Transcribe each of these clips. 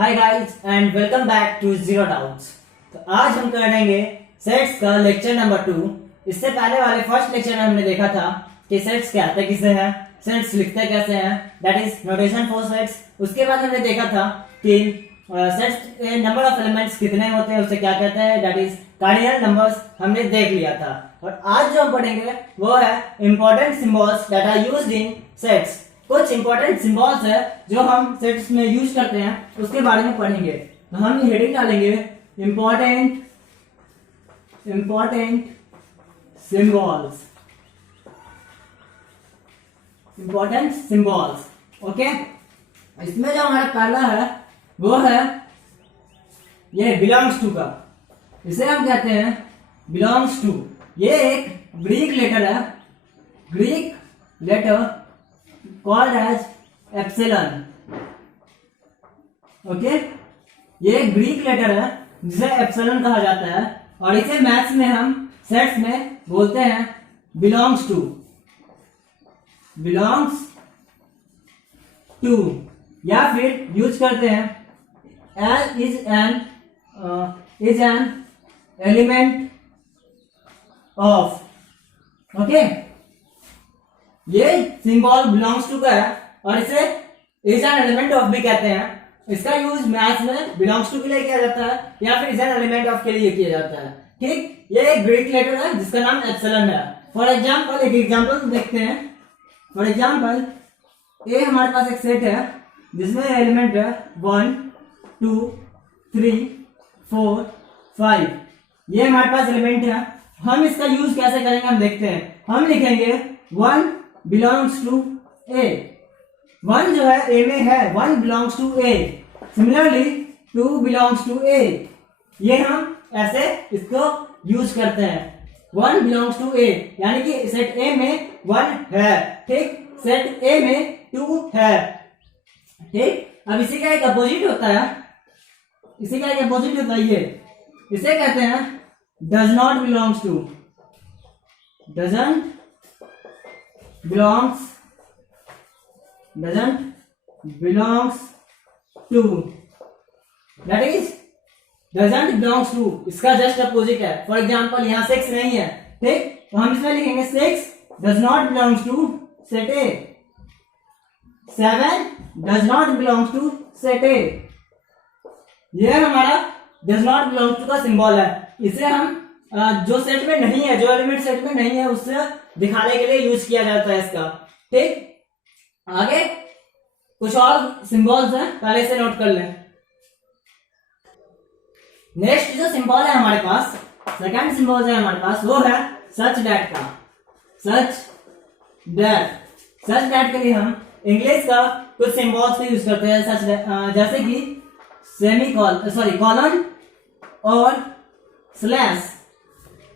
Hi guys and welcome back to zero doubts. तो आज हम करेंगे सेट्स का लेक्चर नंबर 2। इससे पहले वाले फर्स्ट लेक्चर में हमने देखा था कि सेट्स क्या आते किससे हैं, सेट्स लिखते कैसे हैं, that is notation for sets. उसके बाद हमने देखा था कि सेट्स के नंबर ऑफ एलिमेंट्स कितने होते हैं, उसे क्या कहते हैं, दैट इज कार्डिनल नंबर्स हमने देख लिया था। और आज जो हम पढ़ेंगे वो है important symbols that are used in sets. कुछ इंपॉर्टेंट सिंबल्स है जो हम सेट्स में यूज करते हैं, उसके बारे में पढ़ेंगे। तो हम हेडिंग डालेंगे important symbols, important symbols. Okay, इसमें जो हमारा पहला है वो है ये बिलोंग्स टू का। इसे हम कहते हैं बिलोंग्स टू। ये एक ग्रीक लेटर है, Greek letter called as epsilon। Okay, ये एक ग्रीक लेटर है जिसे एप्सिलॉन कहा जाता है और इसे मैथ्स में हम सेट्स में बोलते हैं बिलोंग्स टू, बिलोंग्स टू, या फिर यूज करते हैं as is an element of. Okay, ये सिंबल बिलोंग्स टू का है और इसे इज एन एलिमेंट ऑफ भी कहते हैं। इसका यूज मैथ्स में बिलोंग्स टू के लिए किया जाता है या फिर इज एन एलिमेंट ऑफ के लिए किया जाता है। ठीक, ये एक ग्रीक लेटर है जिसका नाम एप्सिलॉन है। फॉर एग्जांपल एक एग्जांपल देखते हैं। फॉर एग्जांपल ये हमारे पास एक सेट है जिसमें एलिमेंट है 1 2 3 4 5। ये हमारे पास एलिमेंट है। हम इसका यूज कैसे करेंगे हम देखते हैं। हम लिखेंगे 1 belongs to A। 1 जो है A में है, 1 belongs to A। Similarly 2 belongs to A। ये हम ऐसे इसको यूज करते हैं। 1 belongs to A यानी कि सेट A में 1 है। ठीक, सेट A में 2 है। ठीक, अब इसी का एक अपोजिट होता है, इसी का एक अपोजिट होता है ये, इसे कहते हैं does not belongs to, doesn't belongs to, that is doesn't belongs to। इसका जस्ट अपोजिट है। फॉर एग्जांपल यहाँ 6 नहीं है, ठीक, तो हम इसमें लिखेंगे 6 does not belongs to set A, 7 does not belongs to set A। ये हमारा does not belongs to का सिंबल है। इसे हम जो सेट में नहीं है, जो एलिमेंट सेट में नहीं है, उससे दिखाने के लिए यूज किया जाता है इसका। ठीक, आगे कुछ और सिंबल्स हैं, पहले से नोट कर लें। नेक्स्ट जो सिंबल है हमारे पास, सेकंड सिंबल है हमारे पास, वो है सच दैट का। सच दैट के लिए हम इंग्लिश का कुछ सिंबल्स को यूज करते हैं, सच जैसे कि कॉलन और स्लैश।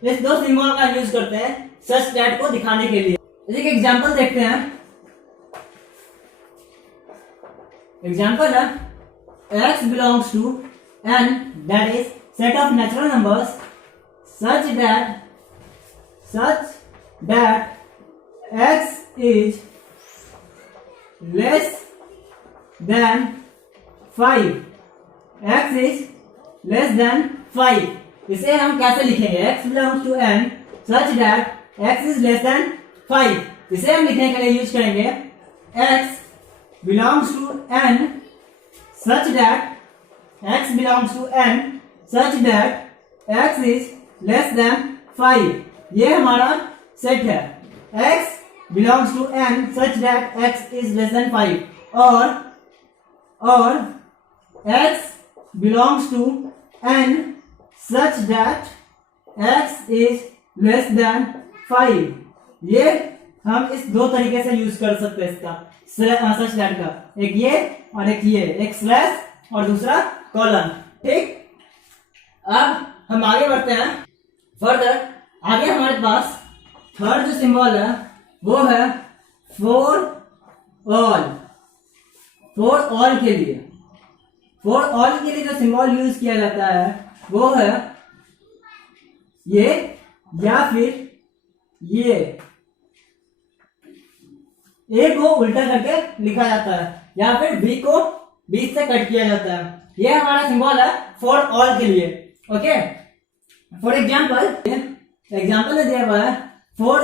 इस दो सिंबल का यूज करते हैं सच दैट को दिखाने के लिए। एक एग्जांपल देखते हैं। एग्जांपल है x belongs to n, that is set of natural numbers such that x is less than 5। x is less than 5। इसे हम कैसे लिखेंगे? x belongs to n such that x is less than 5। इसे हम लिखने के लिए यूज करेंगे x belongs to n such that x belongs to n such that x is less than 5। ये हमारा सेट है x belongs to n such that x is less than 5 और x belongs to n such that x is less than 5। ये हम इस दो तरीके से यूज कर सकते हैं इसका सच दैट का, एक ये और एक ये, एक स्लैश और दूसरा कॉलन। ठीक, अब हम आगे बढ़ते हैं फर्दर। आगे हमारे पास थर्ड जो सिंबल है वो है फॉर ऑल के लिए। फॉर ऑल के लिए जो सिंबल यूज किया जाता है वो है ये, या फिर ये ए को उल्टा करके लिखा जाता है, या फिर बी को बीच से कट किया जाता है। ये हमारा सिंबल है फॉर ऑल के लिए। ओके, फॉर एग्जाम्पल में दिया हुआ है for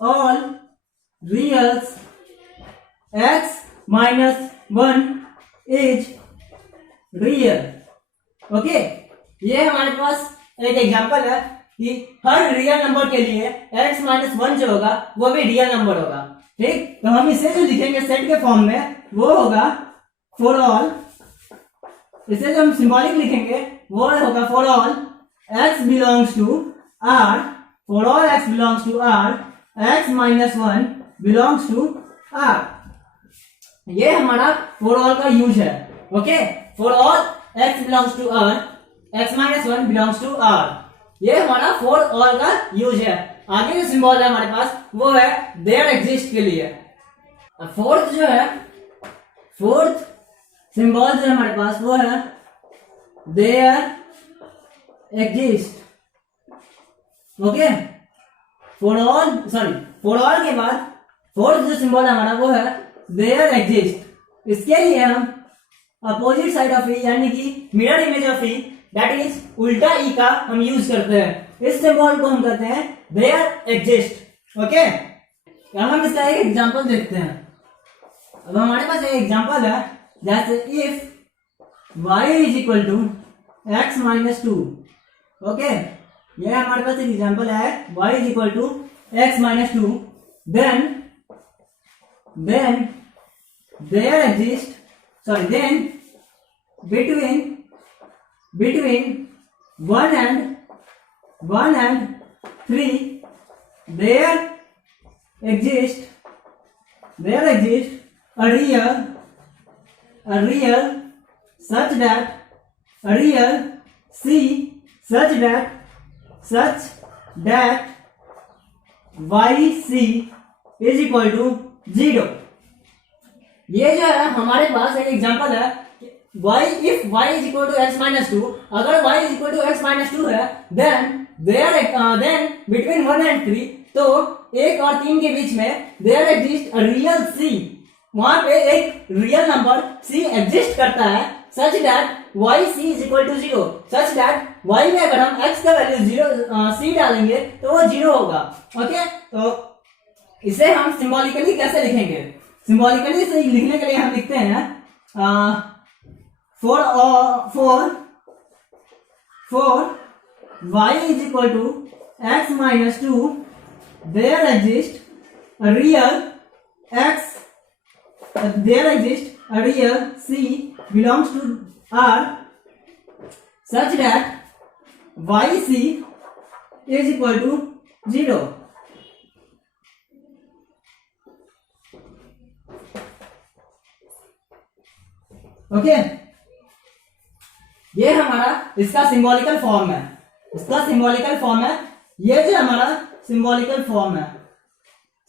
all reals x -1 is real. Okay, ये हमारे पास एक एग्जांपल है कि हर रियल नंबर के लिए x -1 जो होगा वो भी रियल नंबर होगा। ठीक, तो हम इसे जो लिखेंगे सेट के फॉर्म में वो होगा फॉर ऑल, इसे जो हम सिंबॉलिक लिखेंगे वो होगा for all x belongs to r, for all x belongs to r, x -1 belongs to r। ये हमारा फॉर ऑल का यूज है। Okay, for all x belongs to r, x -1 belongs to r, ये हमारा for all का use है। आगे जो सिंबल है हमारे पास वो है देयर एग्जिस्ट के लिए। फोर्थ सिंबल जो है हमारे पास वो है there exist. Okay, for all के बाद फोर्थ जो सिंबल है हमारा वो है देयर एग्जिस्ट। इसके लिए हम अपोजिट साइड ऑफ ई यानी कि mirror image of E that is उल्टा ई का हम यूज करते हैं। इस सिंबल को हम कहते हैं देयर एग्जिस्ट। ओके, अब हम इसका एक एग्जांपल देखते हैं। अब हमारे पास एक एग्जांपल है जैसे if y is equal to x -2। Okay, ये हमारे पास एक एग्जांपल है y is equal to x -2, then there exist then between 1 and 3 there exists a real such that yc is equal to 0। ये जो है हमारे पास एक एग्जांपल है if y is equal to x -2, अगर y is equal to x -2 है then between 1 and 3, तो 1 और 3 के बीच में there exists a real c, वहां पे एक रियल नंबर c एग्जिस्ट करता है such that yc is equal to 0, such that y में अगर हम x का वैल्यू 0 c डालेंगे तो वो 0 होगा। ओके, तो इसे हम सिंबॉलिकली कैसे लिखेंगे? सिंबॉलिकली इसे लिखने के लिए हम लिखते हैं for y is equal to x -2 there exists a real c belongs to r such that yc is equal to 0। Okay, ये हमारा इसका सिंबॉलिकल फॉर्म है। ये जो हमारा सिंबॉलिकल फॉर्म है,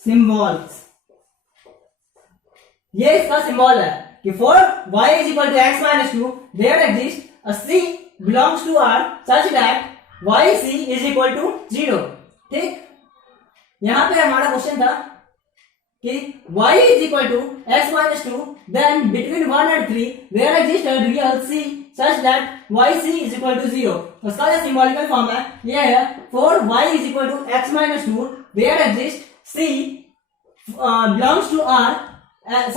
सिंबल्स, ये इसका सिंबल है कि for y is equal to x -2 there exist a c belongs to r such that yc is equal to 0। ठीक, यहां पे हमारा क्वेश्चन था कि y is equal to x -2 then between 1 and 3 there exists a real c such that yc is equal to 0। उसका जो symbolical form है ये है for y is equal to x -2 there exists c belongs to r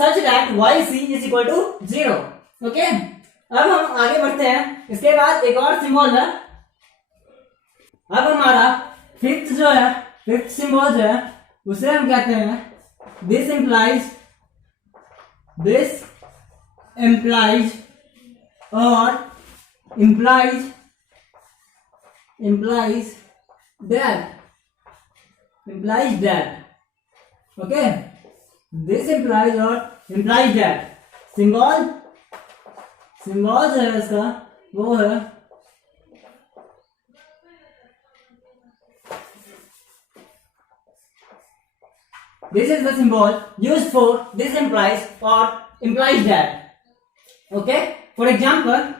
such that yc is equal to 0। Okay, अब हम आगे बढ़ते हैं। इसके बाद एक और सिंबल है। अब हमारा फिफ्थ सिंबल जो है उसे हम कहते हैं this implies or implies that। okay, this implies or implies that। Symbol जो है इसका वो है this is the symbol used for this implies or implies that। okay, for example,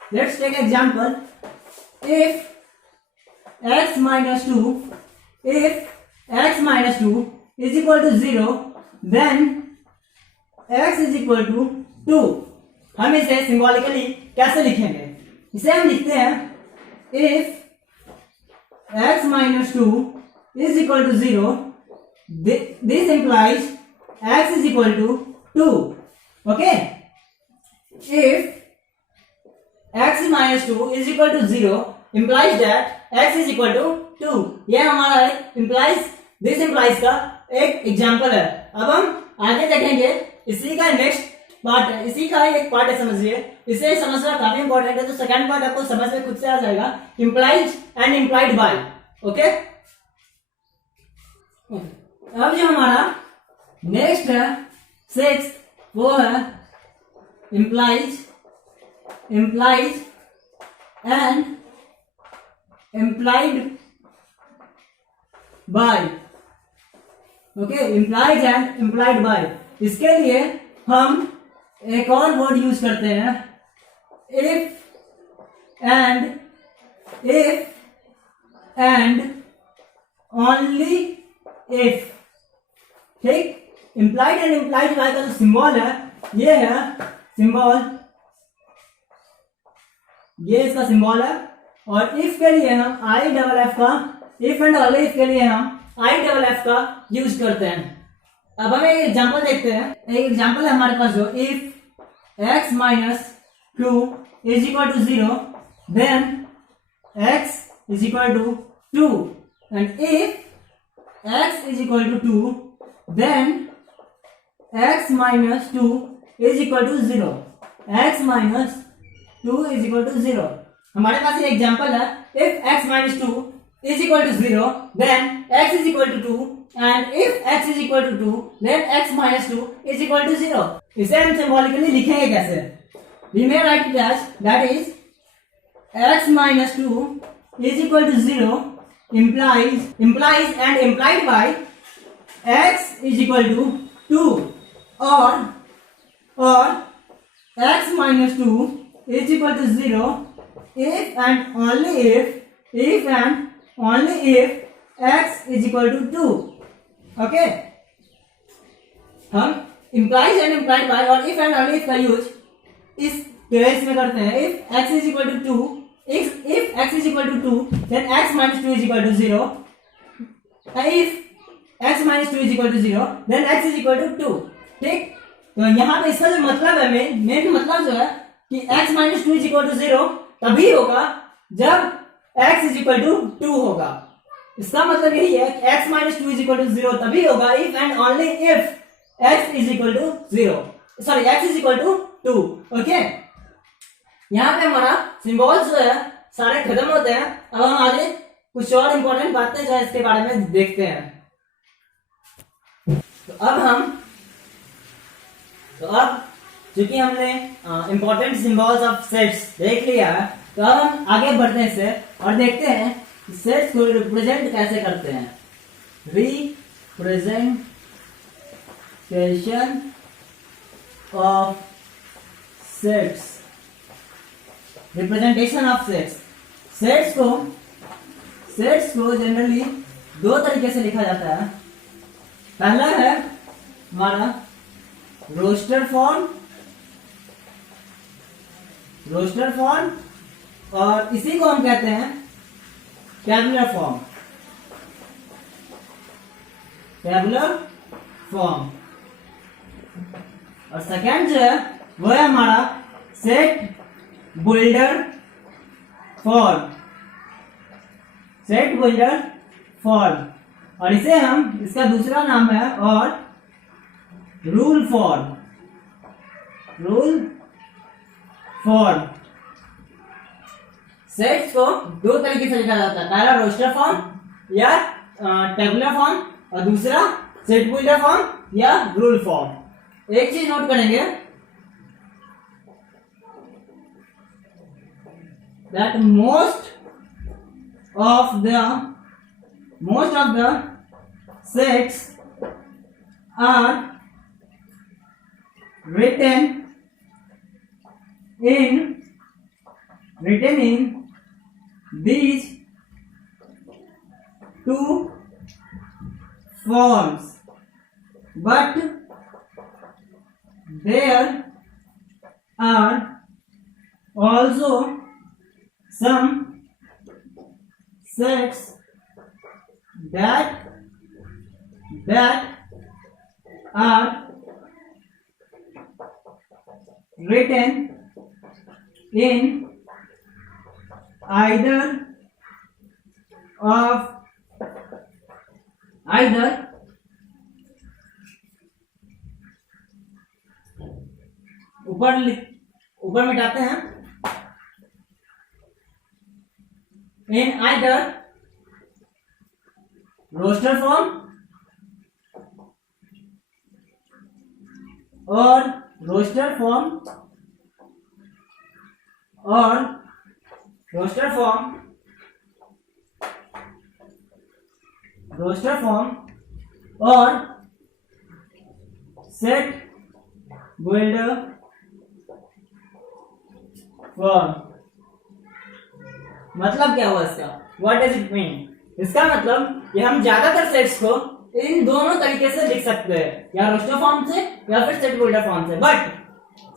let's take example if x -2 is equal to 0 then x is equal to 2। हम इसे symbolically कैसे लिखेंगे? इसे हम लिखते हैं if x minus 2 is equal to 0, this implies x is equal to 2। Okay, if x minus 2 is equal to 0 implies that x is equal to 2। यह हमारा implies, this implies का एक एग्जाम्पल है। अब हम आगे देखेंगे, इसी का नेक्स्ट पार्ट है, इसी का एक पार्ट है, समझिए। इसे समझना काफी इंपॉर्टेंट है, तो सेकंड पार्ट आपको समझ में खुद से आ जाएगा, implies and implied by। Okay, अब जो हमारा नेक्स्ट है 6, वो है implies and implied by। Okay, implies and implied by। इसके लिए हम एक और वर्ड यूज करते हैं, if and only if। ठीक, implied and implied by का जो सिंबल है, ये है सिंबल, ये इसका सिंबल है। और इफ के लिए हम आई डबल एफ का, इफ एंड ओनली इफ के लिए हम आई डबल एफ का यूज करते हैं। अब हमें एक एग्जांपल देखते हैं। एक एग्जांपल है हमारे पास जो if x minus 2 is equal to 0, then x is equal to 2, and if x is equal to 2, then x minus 2 is equal to 0, x minus 2 is equal to 0। हमारे पास ये एग्जांपल है, if x minus 2 is equal to 0, then x is equal to 2, and if x is equal to 2, then x minus 2 is equal to 0। इसे हम symbolically लिखेंगे कैसे? We may write it as, that is x minus 2 is equal to 0 implies and implied by x is equal to 2, or x minus 2 is equal to 0 if and only if x is equal to 2। Okay, हम implies and implied by और if and only if का use इस case में करते हैं। if x is equal to 2, if x is equal to 2, then x minus 2 is equal to 0, and if x minus 2 is equal to 0, then x is equal to 2। ठीक, तो यहाँ पे इसका जो मतलब है, मेन मतलब जो है कि x minus 2 is equal to 0 तभी होगा जब x इज इक्वल टू 2 होगा। इसका मतलब यही है कि x minus 2 is equal to 0 तभी होगा if and only if x is equal to 0, sorry x is equal to 2। Okay, यहाँ पे हमारा सिंबल्स जो है सारे खत्म होते हैं। अब हम आगे कुछ और इंपॉर्टेंट बातें जो है इसके बारे में देखते हैं। तो अब चूंकि हमने इंपॉर्टेंट सिंबल्स ऑफ सेट्स देख लिया है, तो अब हम आगे बढ़ते हैं इससे और देखते हैं सेट्स को रिप्रेजेंट कैसे करते हैं। Representation of sets, representation of sets. Sets को जनरली दो तरीके से लिखा जाता है। पहला है हमारा रोस्टर फॉर्म, और इसी को हम कहते हैं टेबुलर फॉर्म। और सेकंड जो है वो है हमारा सेट बिल्डर फॉर्म, और इसे हम, इसका दूसरा नाम है और रूल फॉर्म। सेट्स को दो तरीके से लिखा जाता है, पहला रोस्टर फॉर्म या टेबुलर फॉर्म, और दूसरा सेट बिल्डर फॉर्म या रूल फॉर्म। एक चीज नोट करेंगे, that most of the sets are written in these two forms, but there are also some sets that are written in either ऊपर मिटाते हैं, in either roster form or roster form or set builder form। मतलब क्या हुआ इसका? What does it mean? इसका मतलब कि हम ज्यादातर सेट्स को इन दोनों तरीके से लिख सकते हैं, या रोस्टर फॉर्म से या फिर सेट बिल्डर फॉर्म से। बट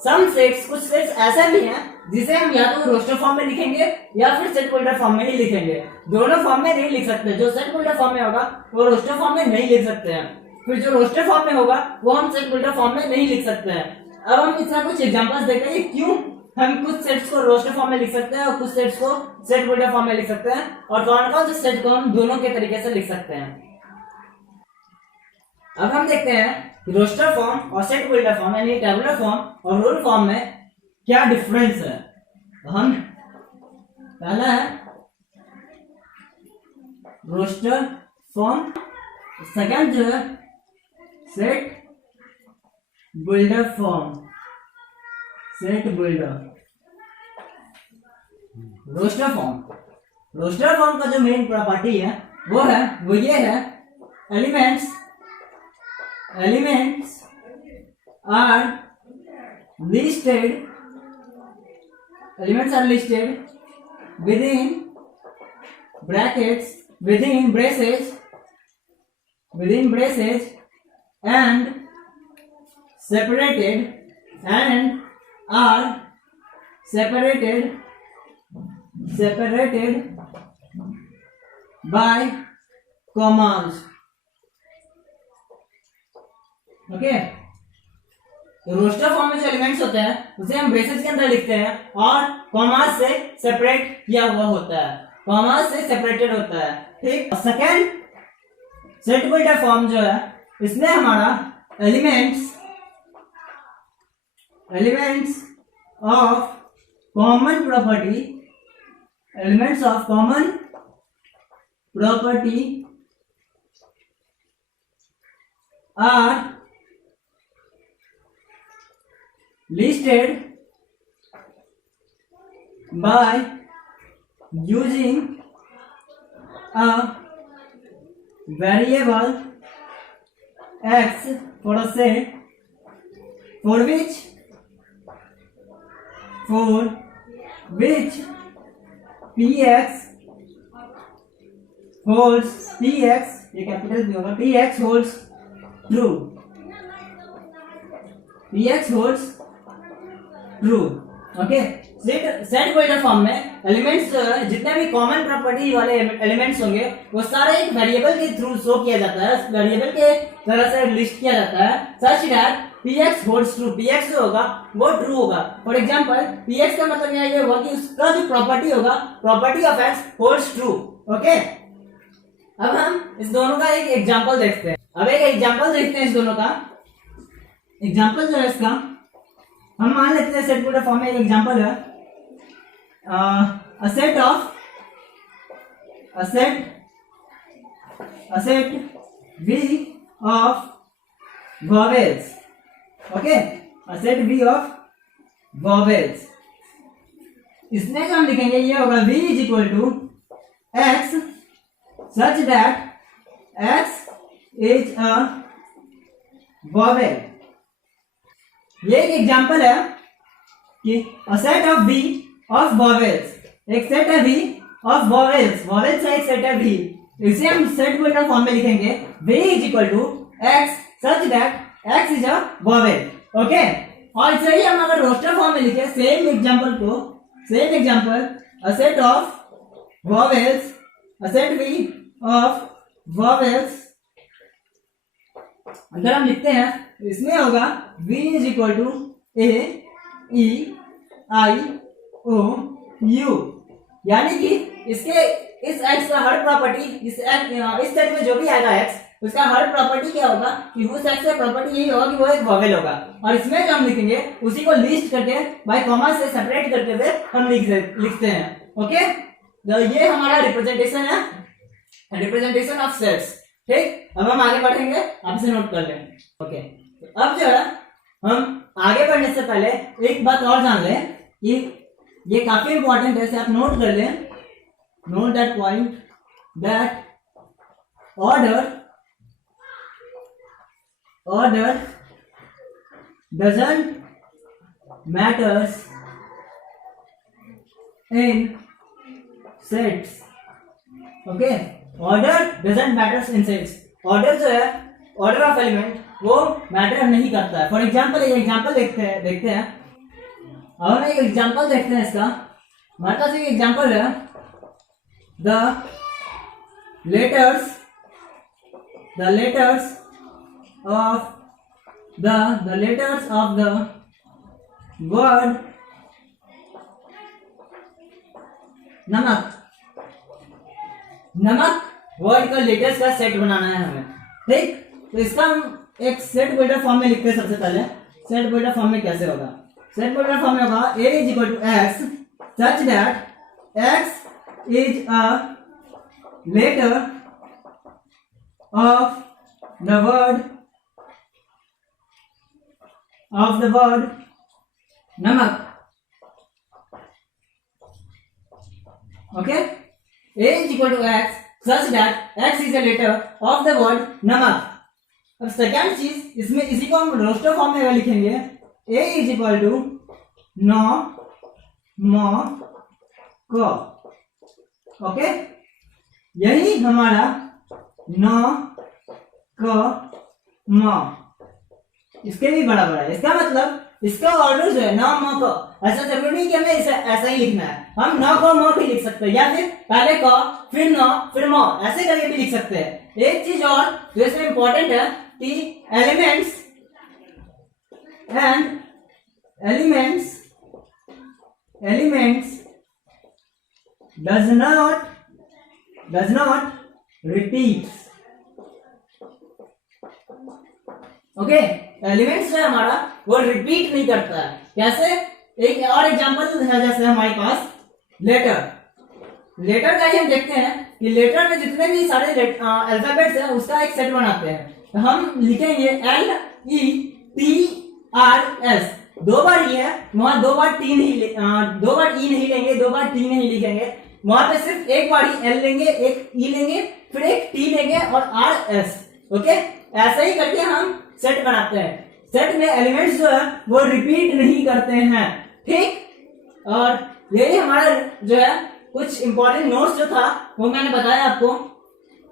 सम सेट्स, कुछ सेट्स ऐसा भी हैं जिसे हम या तो रोस्टर फॉर्म में लिखेंगे या फिर सेट बिल्डर फॉर्म में ही लिखेंगे। दोनों फॉर्म में नहीं लिख सकते। जो सेट बिल्डर फॉर्म में होगा वो रोस्टर फॉर्म में नहीं लिख सकते हैं, फिर जो रोस्टर फॉर्म में होगा वो हम सेट बिल्डर फॉर्म में नहीं लिख सकते हैं। अब हम इसका कुछ एग्जांपल्स देखते हैं क्यों हम कुछ सेट्स को रोस्टर फॉर्म में लिख सकते हैं और कुछ सेट्स को सेट बिल्डर फॉर्म में लिख सकते हैं, और कौन कौन से सेट को हम दोनों के तरीके से लिख सकते हैं। अब हम देखते हैं कि रोस्टर फॉर्म और सेट बिल्डर फॉर्म यानी टेबुलर फॉर्म और रूल फॉर्म में क्या डिफरेंस है। तो हम पहला है रोस्टर फॉर्म, सेकंड जो है set builder form, set builder. Roster form का जो मेन प्रॉपर्टी है वो ये है elements are listed within braces and are separated by commas। Okay, तो रोस्टर फॉर्म में जो एलिमेंट्स होते हैं उसे हम ब्रेसेस के अंदर लिखते हैं और कॉमास से सेपरेट किया हुआ होता है, कॉमास से सेपरेटेड होता है। ठीक, सेकंड सेट बिल्डर फॉर्म जो है इसमें हमारा elements of common property are listed by using a variable x for a set for which px holds ये कैपिटल भी होगा, px holds true, okay. Set builder form में एलिमेंट्स जितने भी कॉमन प्रॉपर्टी वाले एलिमेंट्स होंगे वो सारे एक वेरिएबल के थ्रू शो किया जाता है, वेरिएबल के तरह से लिस्ट किया जाता है, such that px holds true, px जो होगा वो ट्रू होगा। फॉर एग्जांपल px का मतलब ये होगा कि उसका जो प्रॉपर्टी होगा, property of x holds true, okay. अब हम इस दोनों का एक एग्जांपल देखते हैं। अब एक एग्जांपल देखते हैं इस दोनों का। एग्जांपल जो है इसका हम मान लेते हैं सेट बिल्डर फॉर्म में एक एग्जांपल है a set V of vowels, okay, a set V of vowels। इसमें जो हम लिखेंगे ये होगा V is equal to X such that X is a vowel। ये एक एग्जांपल है कि a set of V of vowels, एक सेट है V of vowels, vowels का एक सेट है V, इसे हम सेट बिल्डर फॉर्म में लिखेंगे V is equal to X such that X is a vowel, okay. और इसे ही हम अगर रोस्टर फॉर्म में लिखे same example a set of vowels, a set V of vowels अगर हम लिखते हैं तो इसमें होगा V is equal to A E I O U, यानी कि इसके इस एक्स का हर प्रॉपर्टी इस सेट में जो भी आएगा एक्स उसका हर प्रॉपर्टी क्या होगा कि उस एक्स का प्रॉपर्टी यही होगा कि वो एक वॉवेल होगा। और इसमें जो हम लिखेंगे उसी को लिस्ट करके बाय कॉमा से सेपरेट करके हुए हम लिखते हैं। ओके, तो ये हमारा रिप्रेजेंटेशन है, रिप्रेजेंटेशन ऑफ सेट्स। ठीक, अब हम आगे बढ़ेंगे, आप इसे नोट कर लें। ओके, तो अब जो है हम आगे बढ़ने से पहले एक बात और जान लें कि ये काफी इंपॉर्टेंट है, इसे आप नोट कर लें। Note that point that order doesn't matters in sets। Okay, order doesn't matters in sets. Order जो है, ऑर्डर ऑफ एलिमेंट वो मैटर नहीं करता है। फॉर एग्जाम्पल एक एग्जाम्पल देखते हैं। अब हम एक एग्जाम्पल देखते हैं इसका। हमारे पास एक एग्जाम्पल है, the letters of the letters of the word नमक वर्ड का लेटर्स का सेट बनाना है हमें। ठीक, तो इसका हम एक सेट बिल्डर फॉर्म में लिखते हैं। सबसे पहले सेट बिल्डर फॉर्म में कैसे होगा? सेट बिल्डर फॉर्म में होगा A is equal to X such that X is a letter of the word namak. Okay, A is equal to x such that x is a letter of the word नमक। अब second चीज, इसमें इसी को हम roster form में लिखेंगे। A is equal to नो मो को। ओके, यही हमारा नो को मो इसके भी बराबर है। इसका मतलब इसका ऑर्डर जो है नौ मो को, ऐसा जरूरी नहीं कि हमें ऐसा ही लिखना है। हम नौ को मो भी लिख सकते हैं, या फिर पहले को फिर नौ फिर मो ऐसे करके भी लिख सकते हैं। एक चीज और जो इसमें इंपॉर्टेंट है कि elements does not repeat। Okay, elements जो है हमारा वो रिपीट नहीं करता है। कैसे? एक और एग्जांपल है, जैसे हमारे पास लेटर का ही हम देखते हैं कि लेटर में जितने भी सारे अल्फाबेट्स हैं उसका एक सेट बनाते हैं। तो हम लिखेंगे LETRS, दो बार ये है, वहां दो बार ई नहीं लेंगे, दो बार टी नहीं लिखेंगे। वहां पे सिर्फ एक बार ही एल लेंगे, एक ई लेंगे, फिर एक टी लेंगे और RS। ओके, ऐसे ही करके हम सेट बनाते हैं। सेट में एलिमेंट्स जो है वो रिपीट नहीं करते हैं। ठीक, और यही हमारा जो है कुछ इंपॉर्टेंट नोट्स जो था वो मैंने बताया आपको।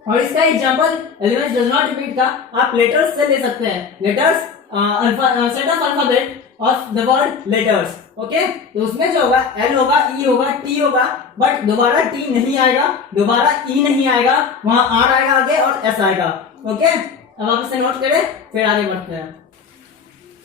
और इसका example elements does not repeat का आप लेटर्स से ले सकते हैं। Letters set of alphabet of the word letters. Okay, तो उसमें जो होगा एल होगा, ई होगा, टी होगा, बट दोबारा टी नहीं आएगा, दोबारा ई नहीं आएगा, वहां आर आएगा आगे और एस आएगा। ओके, अब आप इसे नोट करें, फिर आगे बढ़ते हैं।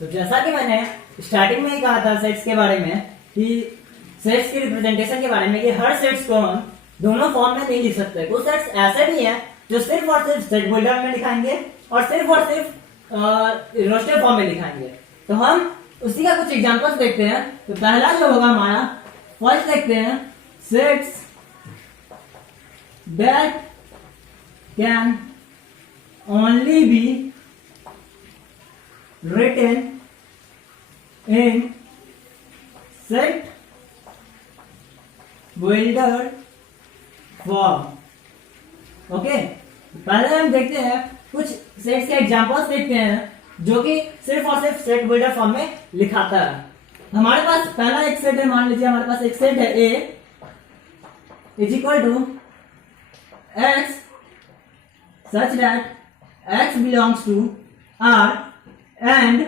तो जैसा कि मैंने स्टार्टिंग में ही कहा था सेट्स के बारे में, कि सेट्स की रिप्रेजेंटेशन के बारे में, कि हर सेट्स को हम दोनों फॉर्म में नहीं लिख सकते। कुछ सेट्स ऐसे भी हैं जो सिर्फ और सिर्फ सेट बिल्डर में दिखाएंगे और सिर्फ रोस्टर फॉर्म में दिखाएंगे। तो हम उसी का कुछ एग्जांपल्स देखते हैं। तो पहला जो होगा हमारा, फर्स्ट देखते हैं, sets that can only be written in set builder form। Okay, पहले हम देखते हैं कुछ सेट्स के एग्जांपल्स देखते हैं जो कि सिर्फ और सिर्फ सेट बिल्डर फॉर्म में लिखाता है। हमारे पास पहला एक सेट है, मान लीजिए हमारे पास एक सेट है A is equal to x such that x belongs to R and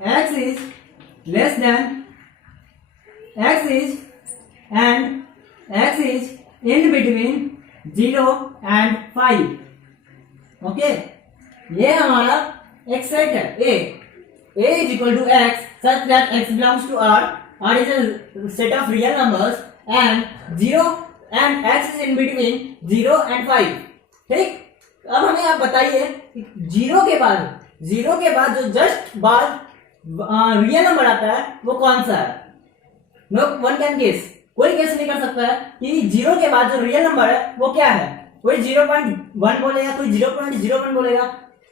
x is less than x is and x is in between 0 and 5. Okay, ये हमारा एक सेट है a is equal to x such that x belongs to r is a set of real numbers and 0 and x is in between 0 and 5. ठीक, अब हमें आप बताइए zero के बाद जो जस्ट बाद रियल नंबर आता है वो कौन सा है? नो वन कैन गेस, कोई गेस नहीं कर सकता है कि जीरो के बाद जो रियल नंबर है वो क्या है। कोई 0.1 बोलेगा, कोई 0.01 बोलेगा,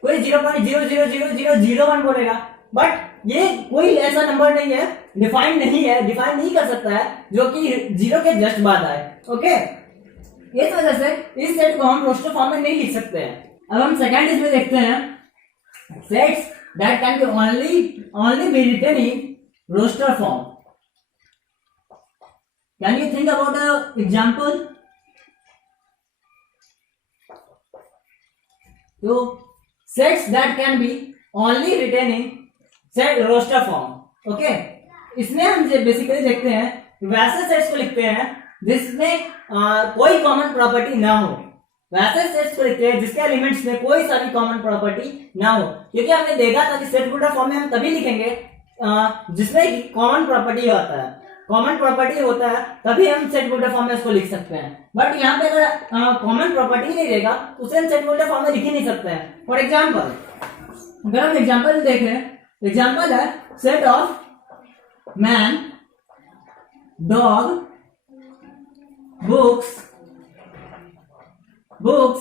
कोई 0.0000001 बोलेगा, बट ये कोई ऐसा नंबर नहीं है, डिफाइन नहीं कर सकता है जो कि जीरो के जस्ट बाद आए। ओके, इस वजह से इस सेट को हम रोस्टर फॉर्म में नहीं लिख सकते हैं। अब हम सेकंड इसमें देखते हैं, sets that can be only be written in roster form. Can you think about a example? तो sets that can be only written in set roster form. Okay, इसमें हम बेसिकली देखते हैं वैसे सेट्स को लिखते हैं जिसमें कोई कॉमन प्रॉपर्टी ना हो, वैसे सेट्स को लिखते हैं जिसके एलिमेंट्स में कोई सा भी कॉमन प्रॉपर्टी ना हो, क्योंकि हमने देखा था कि सेट बुल्डर फॉर्म में हम तभी लिखेंगे जिसमें कॉमन प्रॉपर्टी होता है, कॉमन प्रॉपर्टी होता है तभी हम सेट बुल्डर फॉर्म में उसको लिख सकते हैं। बट यहाँ पे अगर कॉमन प्रॉपर्टी नहीं रहेगा तो उसे हम सेट बुल्डर फॉर्म में लिख ही नहीं सकते हैं। फॉर एग्जाम्पल, अगर हम एग्जाम्पल देखें, एग्जाम्पल है set of man, dog, books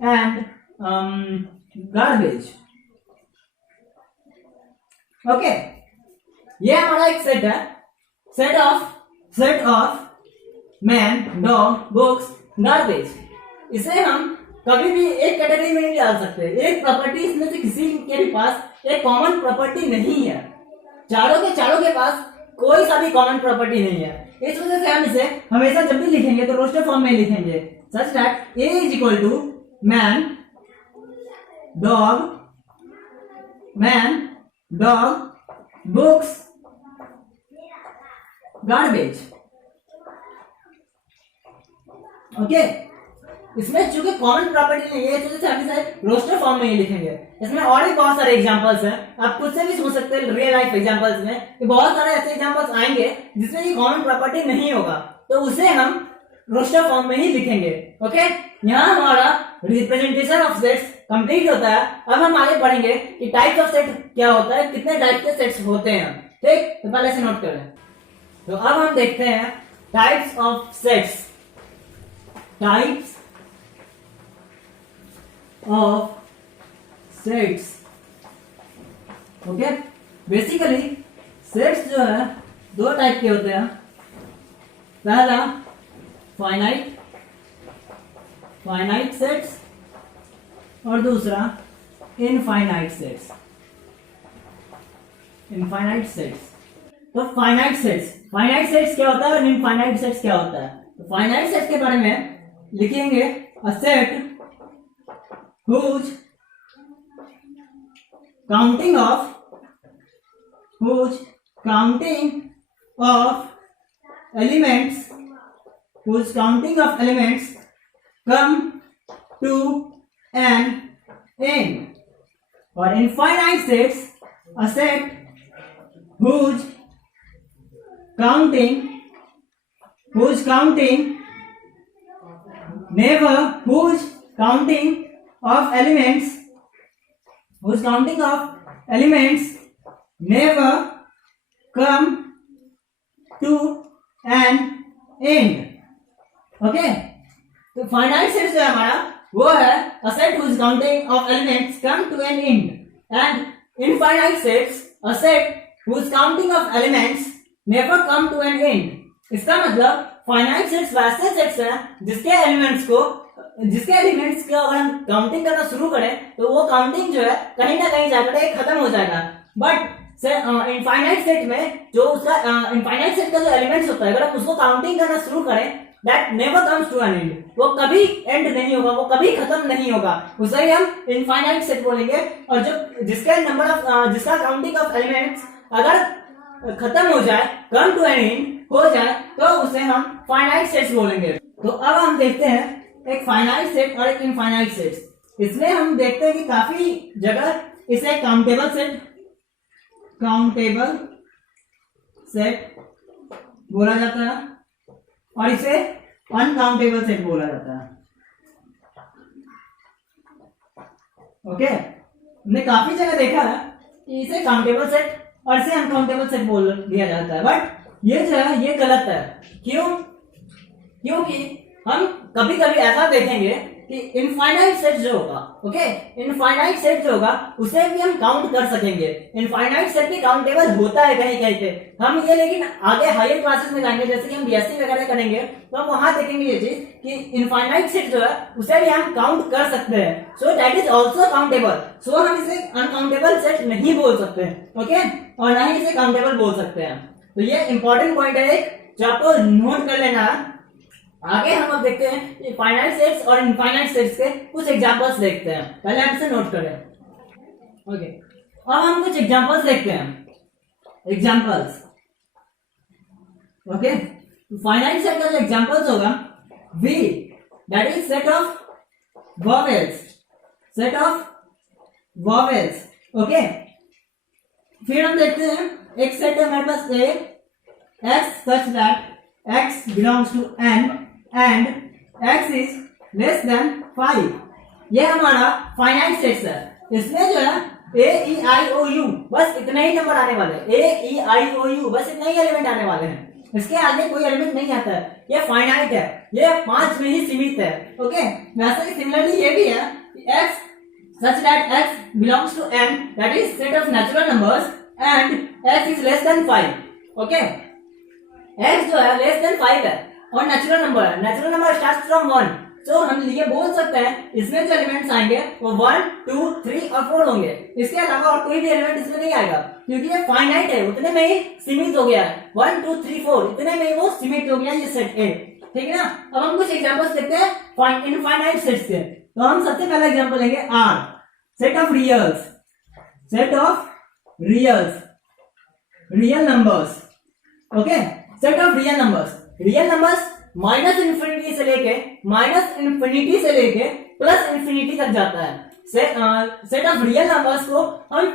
and garbage. Okay, ये हमारा एक सेट है, set of man, dog, books, garbage. इसे हम कभी भी एक कैटेगरी में नहीं डाल सकते, एक प्रॉपर्टी इसमें से किसी के भी पास एक कॉमन प्रॉपर्टी नहीं है, चारों के पास कोई सा भी कॉमन प्रॉपर्टी नहीं है। इस वजह से हम इसे हमेशा जब भी लिखेंगे तो रोस्टर फॉर्म में लिखेंगे, such that A is equal to man, dog, books, garbage. Okay, इसमें चूंकि कॉमन प्रॉपर्टी नहीं है, तो हम इसे रोस्टर फॉर्म में ही लिखेंगे। इसमें और भी बहुत सारे एग्जांपल्स हैं, आप खुद से भी सोच सकते हैं रियल लाइफ एग्जांपल्स में कि बहुत सारे ऐसे एग्जांपल्स आएंगे जिसमें ये कॉमन प्रॉपर्टी नहीं होगा, तो उसे हम रोस्टर फॉर्म में ही लिखेंगे। ओके, यहाँ हमारा रिप्रेजेंटेशन ऑफ सेट्स कंप्लीट होता है। अब हम आगे बढ़ेंगे कि टाइप्स ऑफ सेट क्या होता है, कितने टाइप के सेट्स होते हैं। ठीक, तो पहले से नोट करें। तो अब हम देखते हैं types of sets, types of sets. Okay, basically sets जो है दो टाइप के होते हैं, पहला फाइनाइट सेट्स और दूसरा इनफाइनाइट सेट्स। तो फाइनाइट सेट्स क्या होता है और इनफाइनाइट सेट्स क्या होता है? तो फाइनाइट सेट्स के बारे में लिखेंगे a set whose counting of elements come to an end. For infinite sets, a set whose counting of elements never come to an end. Okay, तो फाइनाइट सेट जो है हमारा वो है a set whose counting of elements come to an end, and infinite sets a set whose counting of elements never come to an end. इसका मतलब finite sets वैसे sets हैं जिसके एलिमेंट्स को अगर हम काउंटिंग करना शुरू करें तो वो काउंटिंग जो है कहीं ना कहीं जाकर खत्म हो जाएगा। बट इनफाइनाइट सेट में जो उसका इनफाइनाइट सेट का जो एलिमेंट्स होता है, अगर हम उसको काउंटिंग करना शुरू करें that never comes to an end, वो कभी एंड नहीं होगा, वो कभी खत्म नहीं होगा, उसे ही हम इनफाइनाइट सेट बोलेंगे। और जो जिसका नंबर ऑफ जिसका काउंटिंग ऑफ एलिमेंट्स अगर खत्म हो जाए, कम टू एन एंड हो जाए, तो उसे हम फाइनाइट सेट्स बोलेंगे। तो अब हम देखते हैं एक फाइनाइट सेट और एक इनफाइनाइट सेट। इसमें हम देखते हैं कि काफी जगह इसे काउंटेबल सेट बोला जाता है और इसे अनकाउंटेबल सेट बोला जाता है। ओके, हमने काफी जगह देखा है कि इसे काउंटेबल सेट और इसे अनकाउंटेबल सेट बोल दिया जाता है, बट ये जो है ये गलत है। क्यों? क्योंकि हम कभी कभी ऐसा देखेंगे कि इनफाइनाइट सेट जो होगा, ओके, इनफाइनाइट सेट जो होगा उसे भी हम काउंट कर सकेंगे। इनफाइनाइट सेट भी काउंटेबल होता है कहीं कहीं पे, हम ये लेकिन आगे हायर क्लासेस में जाएंगे, जैसे कि हम बीएससी वगैरह करेंगे तो हम वहां देखेंगे ये चीज कि इनफाइनाइट सेट जो है उसे भी हम काउंट कर सकते हैं। So that is also countable. So हम इसे अनकाउंटेबल सेट नहीं बोल सकते, ओके, और ना ही इसे काउंटेबल बोल सकते हैं। तो ये इंपॉर्टेंट पॉइंट है एक, जो आपको नोट कर लेना है। आगे हम अब देखते हैं फाइनाइट सेट्स और इनफाइनाइट सेट्स के कुछ एग्जांपल्स देखते हैं, पहले आप इसे नोट करें। ओके, अब हम कुछ एग्जांपल्स देखते हैं। एग्जांपल्स, ओके, फाइनाइट सेट का जो एग्जांपल्स होगा V, that is set of vowels, okay. फिर हम देखते हैं एक सेट है हमारे पास A, X such that X belongs to N and X is less than 5। ये हमारा फाइनाइट सेट है। इसमें जो है A, E, I, O, U बस इतने ही नंबर आने वाले हैं। A, E, I, O, U बस इतने ही एलिमेंट आने वाले हैं, इसके आगे कोई एलिमेंट नहीं आता है। ये फाइनाइट है, ये 5 में ही सीमित है, ओके। वैसे ही सिमिलरली ये भी है X such that X belongs to N, that is set of natural numbers and X is less than 5, okay. X जो है लेस देन 5 है और नेचुरल नंबर है, नेचुरल नंबर स्टार्ट फ्रॉम 1। तो हम ये बोल सकते हैं इसमें जो एलिमेंट्स आएंगे वो 1, 2, 3 और 4 होंगे। इसके अलावा और कोई भी एलिमेंट इसमें नहीं आएगा, क्योंकि ये फाइनाइट है, उतने में ही सीमित हो गया है। 1, 2, 3, 4 इतने में ही वो सीमित हो गया ये सेट ए, ठीक है ना। अब हम कुछ एग्जांपल्स देखते हैं इनफाइनाइट सेट्स के। तो हम सबसे पहला एग्जांपल लेंगे R, set of real numbers, okay. Set of real numbers minus infinity से लेके प्लस इन्फिनिटी तक जाता है। सेट ऑफ रियल नंबर्स को हम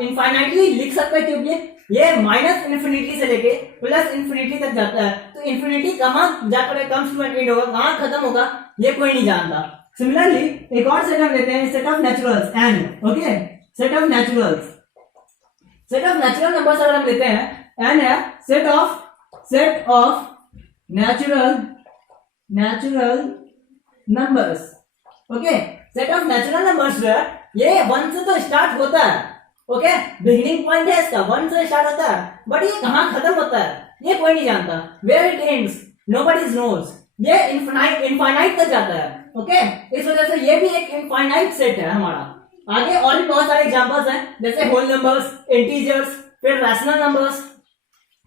इनफाइनाइटली लिख सकते हैं, क्योंकि ये माइनस इन्फिनिटी से लेके प्लस इन्फिनिटी तक जाता है। तो इन्फिनिटी कहां जाकर कम्स टू एन एंड होगा, कहां खत्म होगा, ये कोई नहीं जानता। सिमिलरली एक और सेट हम लेते हैं, set of naturals N, okay. Set of natural numbers अगर हम लेते हैं, N है set of natural numbers, okay. Set of natural numbers जो है ये 1 से तो स्टार्ट होता है, ओके। बिगिनिंग पॉइंट है इसका 1 से स्टार्ट होता है, बट ये कहां खत्म होता है ये कोई नहीं जानता। Where it ends nobody knows. ये इनफाइनाइट तक जाता है, ओके। इस वजह से ये भी एक इनफाइनाइट सेट है हमारा। आगे और भी बहुत सारे एग्जांपल्स हैं, जैसे होल नंबर्स, इंटीजर्स, फिर रैशनल नंबर्स,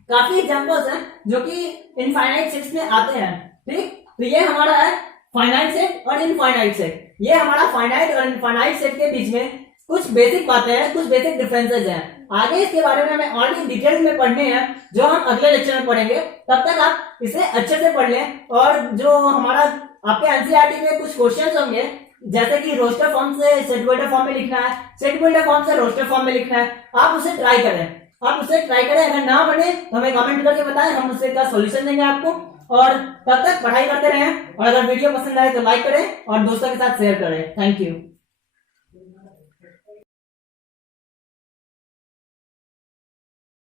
काफी एग्जांपल्स हैं जो कि इनफाइनाइट सेट्स में आते हैं, ठीक। तो ये हमारा है फाइनाइट सेट और इनफाइनाइट सेट। ये हमारा फाइनाइट और इनफाइनाइट सेट के बीच में कुछ बेसिक बातें हैं, कुछ बेसिक डिफरेंसेस हैं। आगे इसके बारे में हमें और भी डिटेल में पढ़ने हैं, जो हम अगले लेक्चर में पढ़ेंगे। तब तक आप इसे अच्छे से पढ़ लें, और जो हमारा आपके एनसीईआरटी में कुछ क्वेश्चंस होंगे, जैसे कि रोस्टर फॉर्म से सेट बिल्डर फॉर्म में लिखना है, सेट बिल्डर फॉर्म से रोस्टर फॉर्म में लिखना है, आप उसे ट्राई करें। अगर ना बने तो हमें कमेंट करके बताएं, हम उससे का सॉल्यूशन देंगे आपको। और तब तक पढ़ाई करते रहें, और अगर वीडियो पसंद आए तो लाइक करें और दोस्तों के साथ शेयर करें। Thank you.